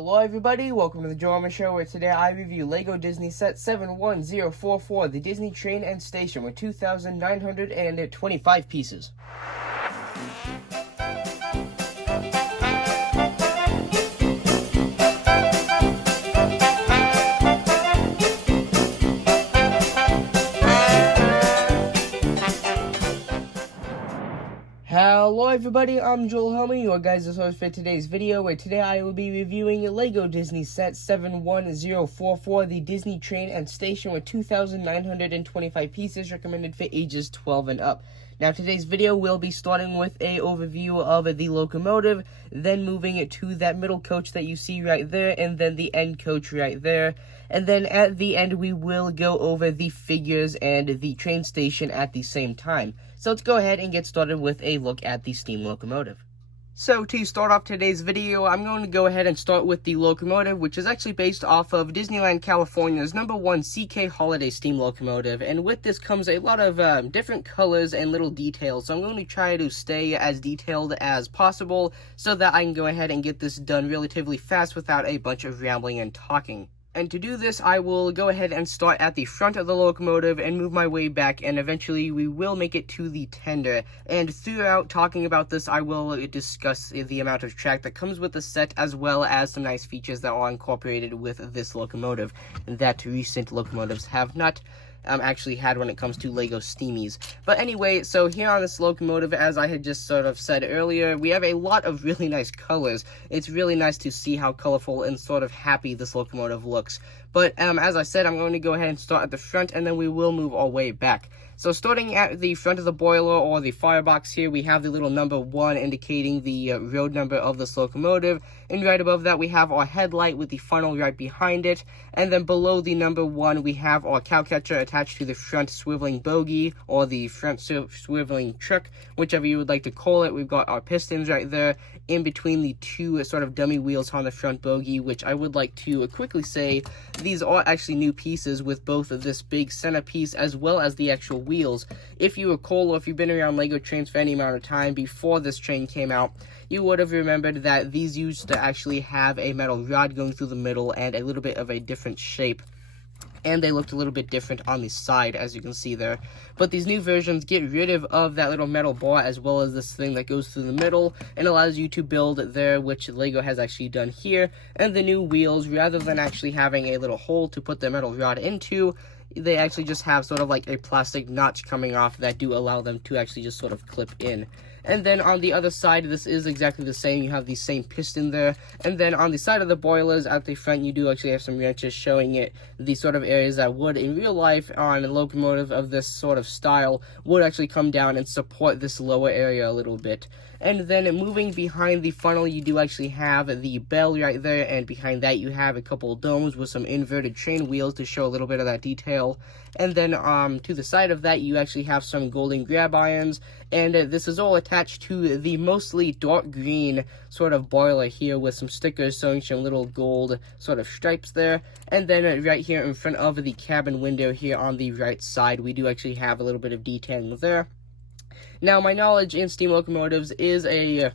Hello everybody, welcome to the Drama Show, where today I review LEGO Disney Set 71044, the Disney Train and Station, with 2,925 pieces. Hello everybody, I'm Joel Helmy, your guys' host for today's video, where today I will be reviewing LEGO Disney Set 71044, the Disney Train and Station, with 2,925 pieces, recommended for ages 12 and up. Now today's video will be starting with a overview of the locomotive, then moving it to that middle coach that you see right there, and then the end coach right there. And then at the end we will go over the figures and the train station at the same time. So let's go ahead and get started with a look at the steam locomotive. So to start off today's video, I'm going to go ahead and start with the locomotive, which is actually based off of Disneyland California's #1 CK Holiday steam locomotive. And with this comes a lot of different colors and little details. So I'm going to try to stay as detailed as possible so that I can go ahead and get this done relatively fast without a bunch of rambling and talking. And to do this, I will go ahead and start at the front of the locomotive and move my way back, and eventually we will make it to the tender. And throughout talking about this, I will discuss the amount of track that comes with the set, as well as some nice features that are incorporated with this locomotive that recent locomotives have not actually had when it comes to LEGO Steamies. But anyway, so here on this locomotive, as I had just sort of said earlier, we have a lot of really nice colors. It's really nice to see how colorful and sort of happy this locomotive looks. But as I said, I'm going to go ahead and start at the front, and then we will move our way back. So starting at the front of the boiler, or the firebox here, we have the little #1 indicating the road number of this locomotive. And right above that, we have our headlight with the funnel right behind it. And then below the #1, we have our cow catcher attached to the front swiveling bogie, or the front swiveling truck, whichever you would like to call it. We've got our pistons right there in between the two sort of dummy wheels on the front bogie, which I would like to quickly say these are actually new pieces, with both of this big centerpiece as well as the actual wheels. If you recall, or if you've been around LEGO trains for any amount of time before this train came out, you would have remembered that these used to actually have a metal rod going through the middle and a little bit of a different shape. And they looked a little bit different on the side, as you can see there. But these new versions get rid of that little metal bar, as well as this thing that goes through the middle, and allows you to build there, which LEGO has actually done here. And the new wheels, rather than actually having a little hole to put the metal rod into, they actually just have sort of like a plastic notch coming off that do allow them to actually just sort of clip in. And then on the other side, this is exactly the same. You have the same piston there. And then on the side of the boilers at the front, you do actually have some wrenches showing it the sort of areas that would, in real life, on a locomotive of this sort of style, would actually come down and support this lower area a little bit. And then moving behind the funnel, you do actually have the bell right there, and behind that you have a couple of domes with some inverted train wheels to show a little bit of that detail. And then to the side of that, you actually have some golden grab irons, and this is all attached to the mostly dark green sort of boiler here, with some stickers showing some little gold sort of stripes there. And then right here in front of the cabin window here on the right side, we do actually have a little bit of detailing there. Now, my knowledge in steam locomotives is a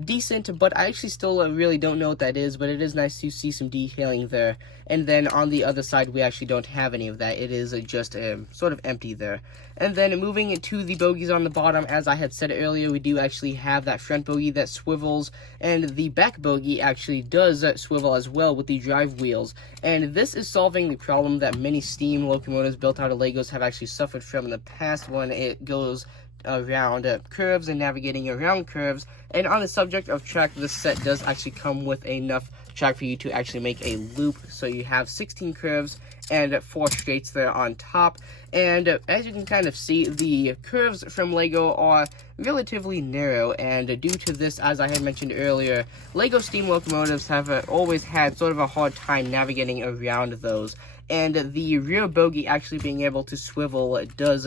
decent, but I actually still really don't know what that is, but it is nice to see some detailing there. And then on the other side, we actually don't have any of that. It is just sort of empty there. And then moving to the bogies on the bottom, as I had said earlier, we do actually have that front bogie that swivels, and the back bogie actually does swivel as well with the drive wheels. And this is solving the problem that many steam locomotives built out of Legos have actually suffered from in the past, when it goes around curves and navigating around curves. And on the subject of track, this set does actually come with enough track for you to actually make a loop. So you have 16 curves and 4 straights there on top. And as you can kind of see, the curves from LEGO are relatively narrow, and due to this, as I had mentioned earlier, LEGO steam locomotives have always had sort of a hard time navigating around those. And the rear bogie actually being able to swivel does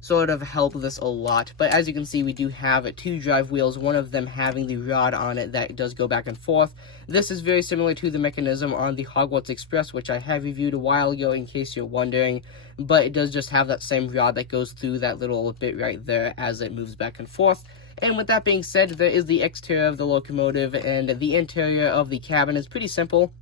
sort of help this a lot. But as you can see, we do have 2 drive wheels, one of them having the rod on it that does go back and forth. This is very similar to the mechanism on the Hogwarts Express, which I have reviewed a while ago in case you're wondering, but it does just have that same rod that goes through that little bit right there as it moves back and forth. And with that being said, there is the exterior of the locomotive, and the interior of the cabin is pretty simple.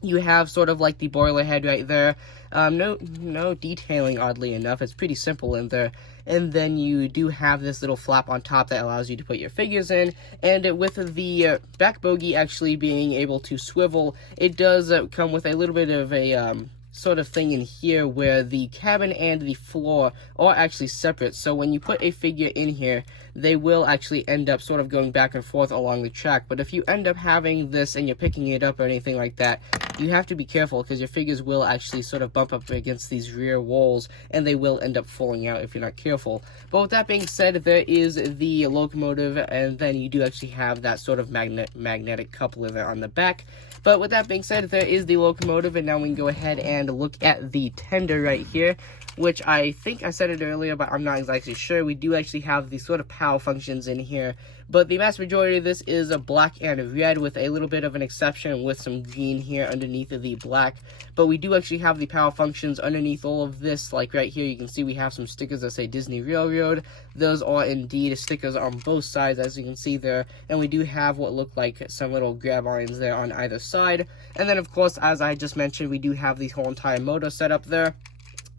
You have sort of like the boiler head right there. No detailing, oddly enough. It's pretty simple in there. And then you do have this little flap on top that allows you to put your figures in. And with the back bogie actually being able to swivel, it does come with a little bit of a sort of thing in here where the cabin and the floor are actually separate. So when you put a figure in here, they will actually end up sort of going back and forth along the track. But if you end up having this and you're picking it up or anything like that, you have to be careful because your figures will actually sort of bump up against these rear walls and they will end up falling out if you're not careful. But with that being said, there is the locomotive, and then you do actually have that sort of magnetic coupler there on the back. But with that being said, there is the locomotive, and now we can go ahead and look at the tender right here, which I think I said it earlier, but I'm not exactly sure. We do actually have these sort of power functions in here, but the vast majority of this is a black and red, with a little bit of an exception with some green here underneath of the black. But we do actually have the power functions underneath all of this. Like right here, you can see we have some stickers that say Disney Railroad. Those are indeed stickers on both sides, as you can see there. And we do have what look like some little grab irons there on either side. And then, of course, as I just mentioned, we do have the whole entire motor set up there,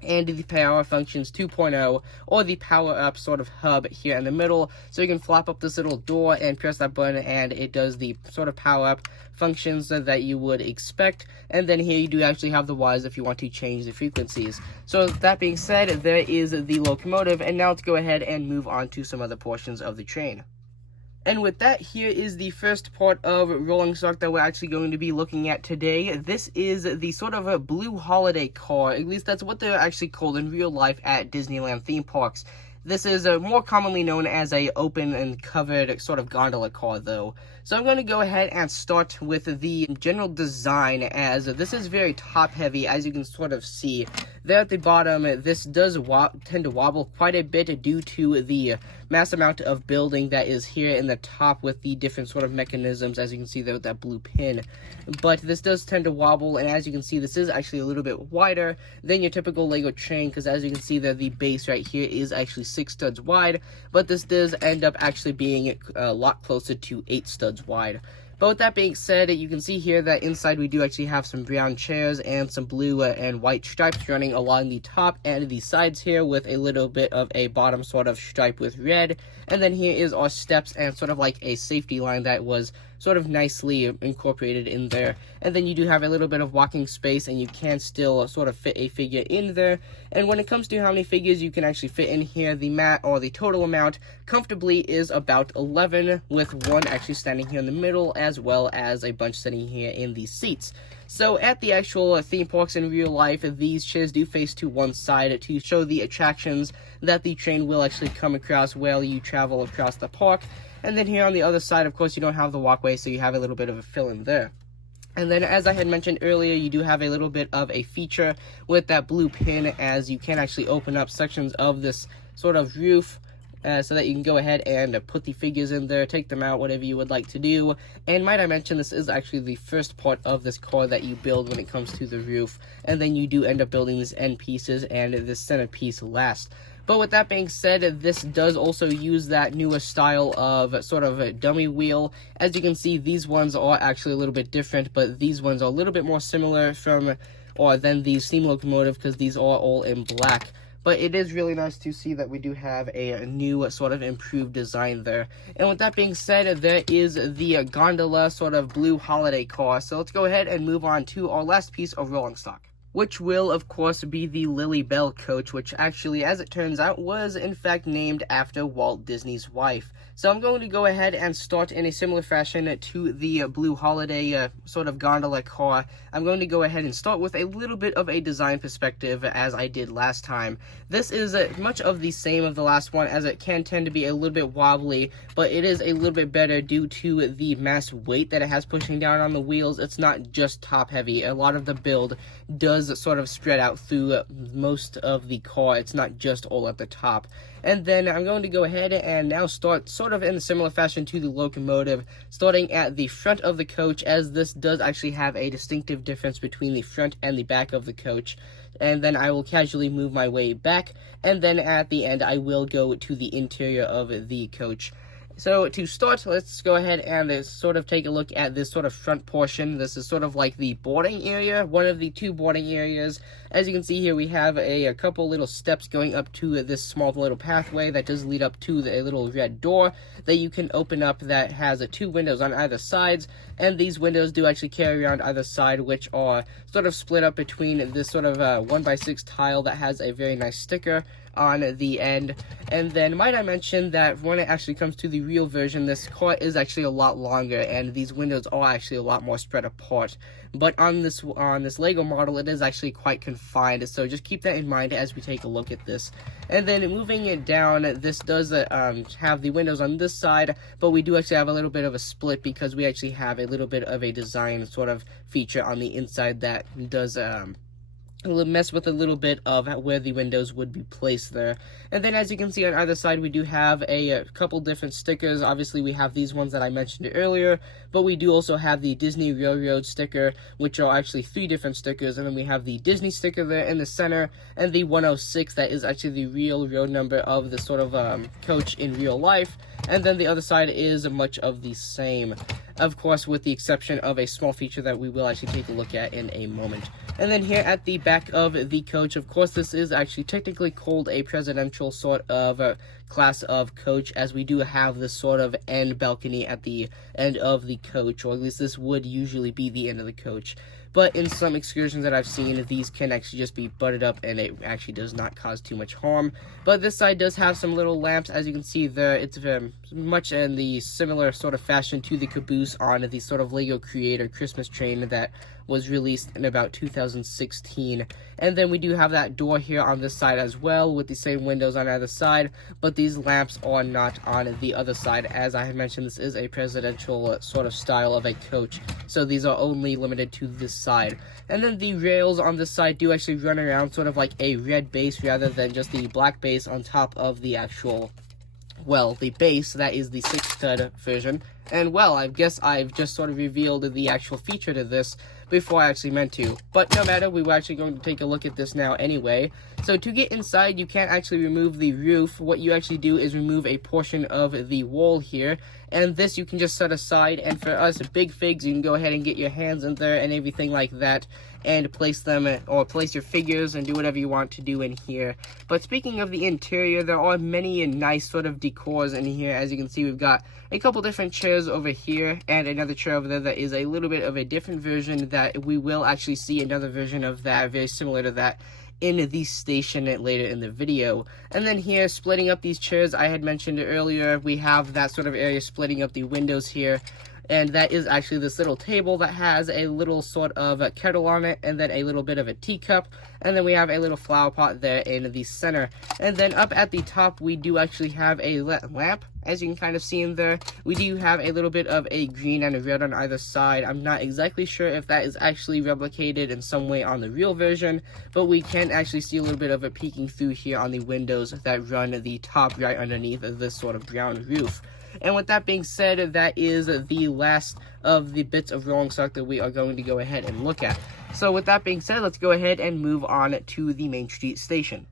and the power functions 2.0, or the power up sort of hub here in the middle. So you can flop up this little door and press that button, and it does the sort of power up functions that you would expect. And then here you do actually have the wires if you want to change the frequencies. So that being said, there is the locomotive, and now let's go ahead and move on to some other portions of the train. And with that, here is the first part of rolling stock that we're actually going to be looking at today. This is the sort of a blue holiday car. At least that's what they're actually called in real life at Disneyland theme parks. This is more commonly known as a open and covered sort of gondola car, though. So I'm going to go ahead and start with the general design, as this is very top heavy, as you can sort of see. There at the bottom, this does tend to wobble quite a bit due to the mass amount of building that is here in the top with the different sort of mechanisms, as you can see there with that blue pin. But this does tend to wobble, and as you can see, this is actually a little bit wider than your typical Lego train, because as you can see there, the base right here is actually 6 studs wide, but this does end up actually being a lot closer to 8 studs wide. But with that being said, you can see here that inside we do actually have some brown chairs and some blue and white stripes running along the top and the sides here, with a little bit of a bottom sort of stripe with red. And then here is our steps and sort of like a safety line that was sort of nicely incorporated in there. And then you do have a little bit of walking space, and you can still sort of fit a figure in there. And when it comes to how many figures you can actually fit in here, the the total amount comfortably is about 11, with one actually standing here in the middle, as well as a bunch sitting here in the seats. So at the actual theme parks in real life, these chairs do face to one side to show the attractions that the train will actually come across while you travel across the park. And then here on the other side, of course, you don't have the walkway, so you have a little bit of a fill-in there. And then, as I had mentioned earlier, you do have a little bit of a feature with that blue pin, as you can actually open up sections of this sort of roof, so that you can go ahead and put the figures in there, take them out, whatever you would like to do. And might I mention, this is actually the first part of this car that you build when it comes to the roof, and then you do end up building these end pieces and this center piece last. But with that being said, this does also use that newer style of sort of a dummy wheel. As you can see, these ones are actually a little bit different, but these ones are a little bit more similar than the steam locomotive, because these are all in black. But it is really nice to see that we do have a new sort of improved design there. And with that being said, there is the Gondola sort of blue holiday car. So let's go ahead and move on to our last piece of rolling stock, which will, of course, be the Lily Bell coach, which actually, as it turns out, was in fact named after Walt Disney's wife. So I'm going to go ahead and start in a similar fashion to the blue holiday sort of gondola car. I'm going to go ahead and start with a little bit of a design perspective, as I did last time. This is much of the same of the last one, as it can tend to be a little bit wobbly, but it is a little bit better due to the mass weight that it has pushing down on the wheels. It's not just top heavy. A lot of the build does sort of spread out through most of the car. It's not just all at the top. And then I'm going to go ahead and now start sort of in a similar fashion to the locomotive, starting at the front of the coach, as this does actually have a distinctive difference between the front and the back of the coach. And then I will casually move my way back, and then at the end I will go to the interior of the coach. So to start, let's go ahead and sort of take a look at this sort of front portion. This is sort of like the boarding area, one of the two boarding areas. As you can see here, we have a couple little steps going up to this small little pathway that does lead up to a little red door that you can open up that has two windows on either sides. And these windows do actually carry around either side, which are sort of split up between this sort of 1x6 tile that has a very nice sticker on the end. And then might I mention that when it actually comes to the real version, this court is actually a lot longer and these windows are actually a lot more spread apart. But on this Lego model, it is actually quite confined, so just keep that in mind as we take a look at this. And then moving it down, this does have the windows on this side, but we do actually have a little bit of a split because we actually have a little bit of a design sort of feature on the inside that does mess with a little bit of where the windows would be placed there. And then as you can see on either side, we do have a couple different stickers. Obviously we have these ones that I mentioned earlier, but we do also have the Disney Railroad sticker, which are actually 3 different stickers. And then we have the Disney sticker there in the center, and the 106 that is actually the real road number of the sort of coach in real life. And then the other side is much of the same, of course, with the exception of a small feature that we will actually take a look at in a moment. And then here at the back of the coach, of course, this is actually technically called a presidential sort of class of coach, as we do have this sort of end balcony at the end of the coach, or at least this would usually be the end of the coach. But in some excursions that I've seen, these can actually just be butted up and it actually does not cause too much harm. But this side does have some little lamps, as you can see there. It's very much in the similar sort of fashion to the caboose on the sort of Lego Creator Christmas train that was released in about 2016. And then we do have that door here on this side as well, with the same windows on either side, but these lamps are not on the other side. As I had mentioned, this is a presidential sort of style of a coach, so these are only limited to this side. And then the rails on this side do actually run around sort of like a red base rather than just the black base on top of the actual, well, the base that is the 6-stud version. And well, I guess I've just sort of revealed the actual feature to this before I actually meant to. But no matter, we were actually going to take a look at this now anyway. So to get inside, you can't actually remove the roof. What you actually do is remove a portion of the wall here. And this you can just set aside. And for us big figs, you can go ahead and get your hands in there and everything like that, and place them, or place your figures and do whatever you want to do in here. But speaking of the interior, there are many nice sort of decors in here. As you can see, we've got a couple different chairs over here and another chair over there that is a little bit of a different version that we will actually see another version of that very similar to that in the station later in the video. And then here, splitting up these chairs, I had mentioned earlier, we have that sort of area splitting up the windows here. And that is actually this little table that has a little sort of a kettle on it, and then a little bit of a teacup, and then we have a little flower pot there in the center. And then up at the top, we do actually have a lamp, as you can kind of see in there. We do have a little bit of a green and a red on either side. I'm not exactly sure if that is actually replicated in some way on the real version, but we can actually see a little bit of it peeking through here on the windows that run the top right underneath of this sort of brown roof. And with that being said, that is the last of the bits of rolling stock that we are going to go ahead and look at. So with that being said, let's go ahead and move on to the Main Street Station.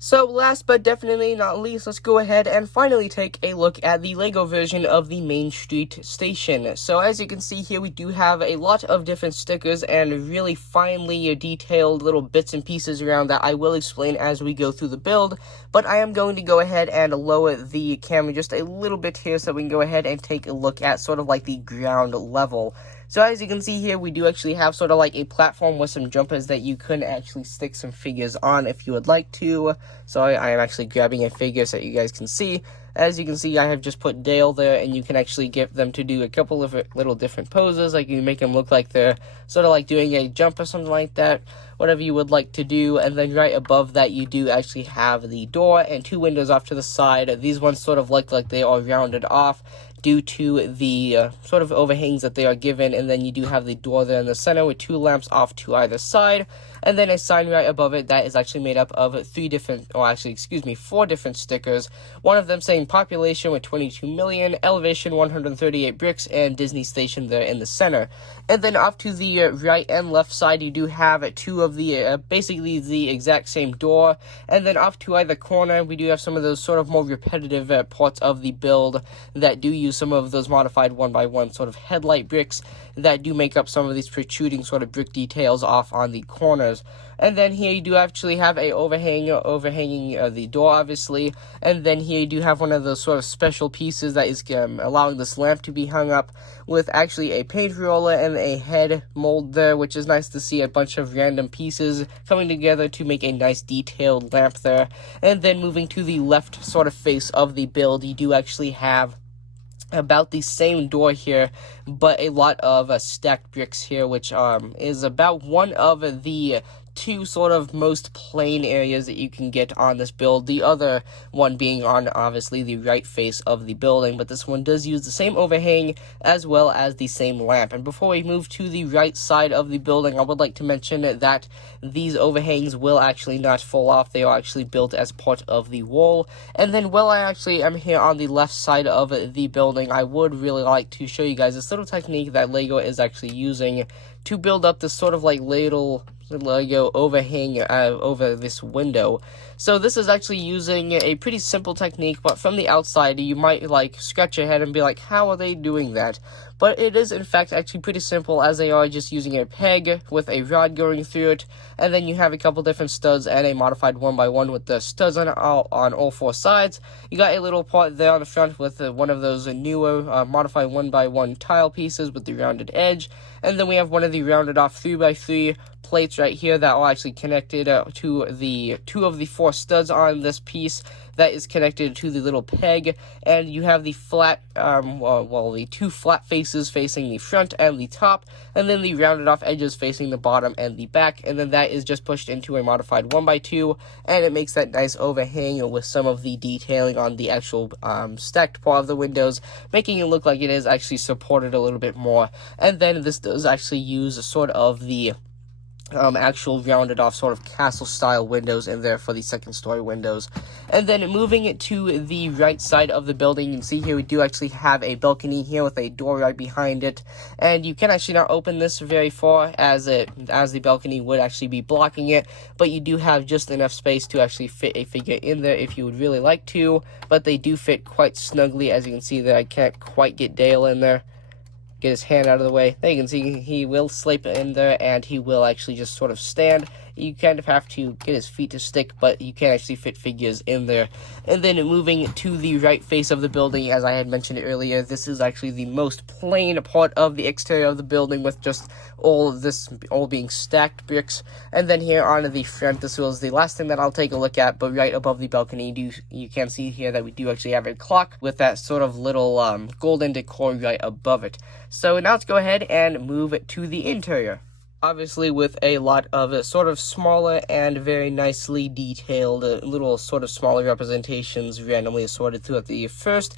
So last but definitely not least, let's go ahead and finally take a look at the Lego version of the Main Street Station. So as you can see here, we do have a lot of different stickers and really finely detailed little bits and pieces around that I will explain as we go through the build. But I am going to go ahead and lower the camera just a little bit here so we can go ahead and take a look at sort of like the ground level. So as you can see here, we do actually have sort of like a platform with some jumpers that you can actually stick some figures on if you would like to. So I am actually grabbing a figure so you guys can see. As you can see, I have just put Dale there, and you can actually get them to do a couple of little different poses. Like you make them look like they're sort of like doing a jump or something like that, whatever you would like to do. And then right above that, you do actually have the door and 2 windows off to the side. These ones sort of look like they are rounded off. due to the sort of overhangs that they are given. And then you do have the door there in the center with 2 lamps off to either side, and then a sign right above it that is actually made up of 4 different stickers. One of them saying population with 22 million, elevation 138 bricks, and Disney Station there in the center. And then off to the right and left side, you do have 2 of the basically the exact same door. And then off to either corner, we do have some of those sort of more repetitive parts of the build that do use some of those modified 1x1 sort of headlight bricks that do make up some of these protruding sort of brick details off on the corners. And then here you do actually have a overhanging the door, obviously. And then here you do have one of those sort of special pieces that is allowing this lamp to be hung up with actually a paint roller and a head mold there, which is nice to see a bunch of random pieces coming together to make a nice detailed lamp there. And then moving to the left sort of face of the build, you do actually have about the same door here, but a lot of stacked bricks here, which is about one of the 2 sort of most plain areas that you can get on this build. The other one being on obviously the right face of the building, but this one does use the same overhang as well as the same lamp. And before we move to the right side of the building, I would like to mention that these overhangs will actually not fall off. They are actually built as part of the wall. And then while I actually am here on the left side of the building, I would really like to show you guys this little technique that LEGO is actually using to build up this sort of like Lego overhang over this window. So this is actually using a pretty simple technique, but from the outside you might like scratch your head and be like, how are they doing that? But it is in fact actually pretty simple, as they are just using a peg with a rod going through it, and then you have a couple different studs and a modified 1x1 with the studs on all 4 sides. You got a little part there on the front with one of those newer modified 1x1 tile pieces with the rounded edge, and then we have one of the rounded off 3x3 plates right here that are actually connected to the 2 of the 4 studs on this piece that is connected to the little peg. And you have the flat the 2 flat faces facing the front and the top, and then the rounded off edges facing the bottom and the back, and then that is just pushed into a modified 1x2, and it makes that nice overhang with some of the detailing on the actual stacked part of the windows, making it look like it is actually supported a little bit more. And then this does actually use sort of the actual rounded off sort of castle style windows in there for the 2nd story windows. And then moving it to the right side of the building, you can see here we do actually have a balcony here with a door right behind it, and you can actually not open this very far as the balcony would actually be blocking it, but you do have just enough space to actually fit a figure in there if you would really like to. But they do fit quite snugly, as you can see that I can't quite get Dale in there. Get his hand out of the way. There you can see he will slip in there, and he will actually just sort of stand. You kind of have to get his feet to stick, but you can actually fit figures in there. And then moving to the right face of the building, as I had mentioned earlier, this is actually the most plain part of the exterior of the building, with just all being stacked bricks. And then here on the front, this was the last thing that I'll take a look at, but right above the balcony, you can see here that we do actually have a clock with that sort of little golden decor right above it. So now let's go ahead and move to the interior. Obviously with a lot of sort of smaller and very nicely detailed little sort of smaller representations randomly assorted throughout the 1st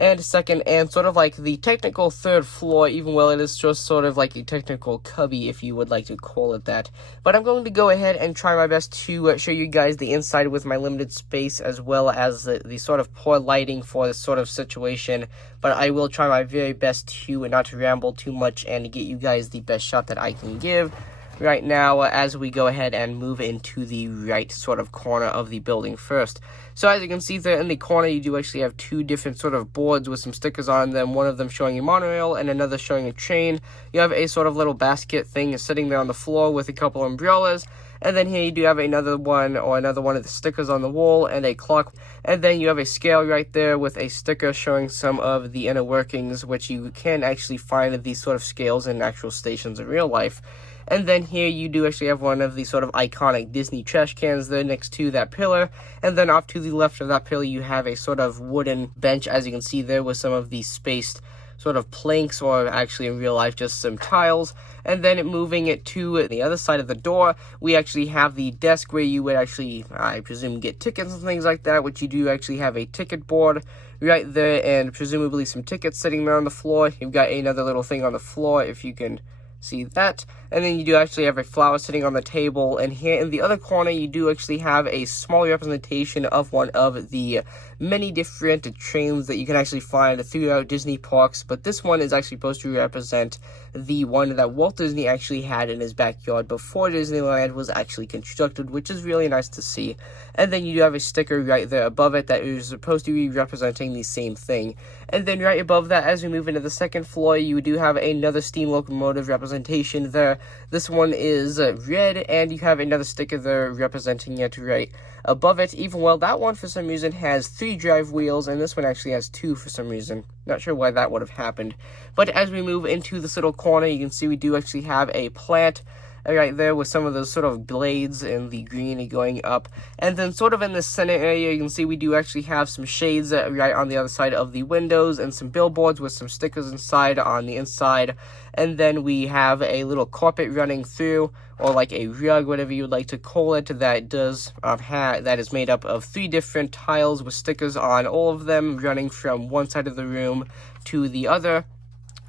and 2nd and sort of like the technical 3rd floor, even though it is just sort of like a technical cubby, if you would like to call it that. But I'm going to go ahead and try my best to show you guys the inside with my limited space, as well as the sort of poor lighting for this sort of situation. But I will try my very best to not ramble too much and get you guys the best shot that I can give right now as we go ahead and move into the right sort of corner of the building first. So as you can see there in the corner, you do actually have 2 different sort of boards with some stickers on them, one of them showing a monorail and another showing a train. You have a sort of little basket thing sitting there on the floor with a couple umbrellas. And then here you do have another one of the stickers on the wall and a clock. And then you have a scale right there with a sticker showing some of the inner workings, which you can actually find these sort of scales in actual stations in real life. And then here you do actually have one of the sort of iconic Disney trash cans there next to that pillar. And then off to the left of that pillar, you have a sort of wooden bench, as you can see there, with some of the spaced sort of planks, or actually in real life just some tiles. And then moving it to the other side of the door, we actually have the desk where you would actually, I presume, get tickets and things like that, which you do actually have a ticket board right there, and presumably some tickets sitting there on the floor. You've got another little thing on the floor, if you can see that. And then you do actually have a flower sitting on the table, and here in the other corner you do actually have a small representation of one of the many different trains that you can actually find throughout Disney parks, but this one is actually supposed to represent the one that Walt Disney actually had in his backyard before Disneyland was actually constructed, which is really nice to see. And then you do have a sticker right there above it that is supposed to be representing the same thing. And then right above that, as we move into the second floor, you do have another steam locomotive representation there. This one is red, and you have another sticker there representing it right above it. Even well, that one for some reason has 3 drive wheels, and this one actually has 2 for some reason. Not sure why that would have happened. But as we move into this little corner, you can see we do actually have a plant right there with some of those sort of blades in the green going up. And then sort of in the center area, you can see we do actually have some shades right on the other side of the windows, and some billboards with some stickers inside on the inside. And then we have a little carpet running through, or like a rug, whatever you would like to call it, that does that is made up of 3 different tiles with stickers on all of them, running from one side of the room to the other.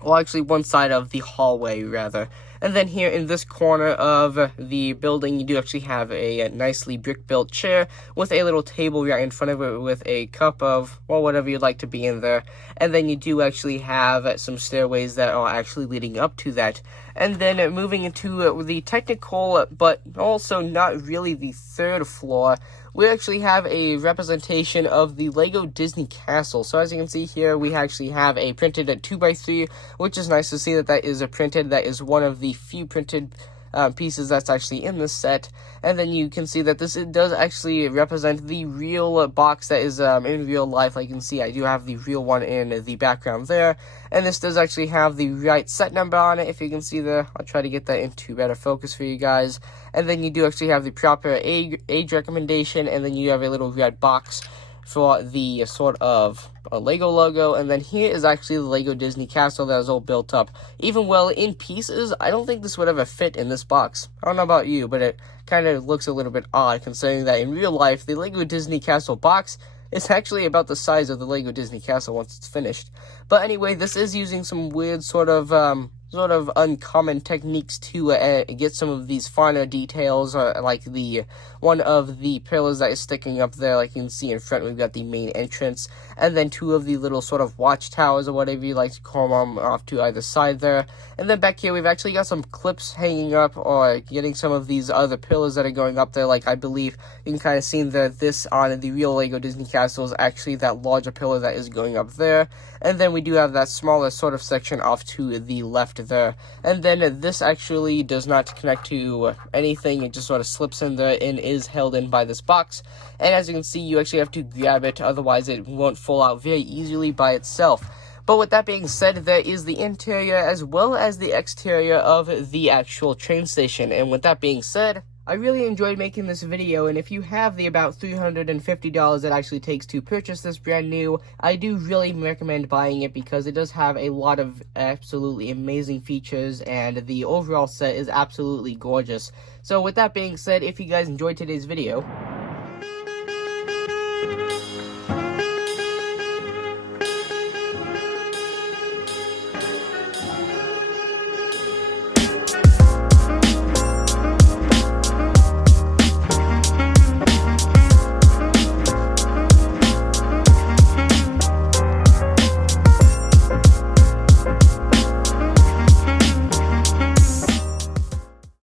Well, actually, one side of the hallway, rather. And then here in this corner of the building, you do actually have a nicely brick-built chair with a little table right in front of it with a cup of, well, whatever you'd like to be in there. And then you do actually have some stairways that are actually leading up to that. And then moving into the technical, but also not really the third floor, we actually have a representation of the Lego Disney Castle. So as you can see here, we actually have a printed 2x3, which is nice to see that that is a printed. That is one of the few printed pieces that's actually in this set. And then you can see that this does actually represent the real box that is in real life. Like you can see, I do have the real one in the background there, and this does actually have the right set number on it, if you can see there. I'll try to get that into better focus for you guys. And then you do actually have the proper age recommendation, and then you have a little red box for the sort of a Lego logo. And then here is actually the Lego Disney Castle that is all built up. Even well, in pieces, I don't think this would ever fit in this box. I don't know about you, but it kind of looks a little bit odd, considering that in real life, the Lego Disney Castle box is actually about the size of the Lego Disney Castle once it's finished. But anyway, this is using some weird sort of uncommon techniques to get some of these finer details, like the one of the pillars that is sticking up there. Like you can see in front, we've got the main entrance, and then 2 of the little sort of watchtowers, or whatever you like to call them, off to either side there. And then back here, we've actually got some clips hanging up, or getting some of these other pillars that are going up there. Like I believe you can kind of see that this on the real Lego Disney Castle is actually that larger pillar that is going up there. And then we do have that smaller sort of section off to the left there. And then this actually does not connect to anything. It just sort of slips in there and is held in by this box. And as you can see, you actually have to grab it, otherwise it won't fall out very easily by itself. But with that being said, there is the interior as well as the exterior of the actual train station. And with that being said, I really enjoyed making this video, and if you have the about $350 it actually takes to purchase this brand new, I do really recommend buying it, because it does have a lot of absolutely amazing features, and the overall set is absolutely gorgeous. So with that being said, if you guys enjoyed today's video,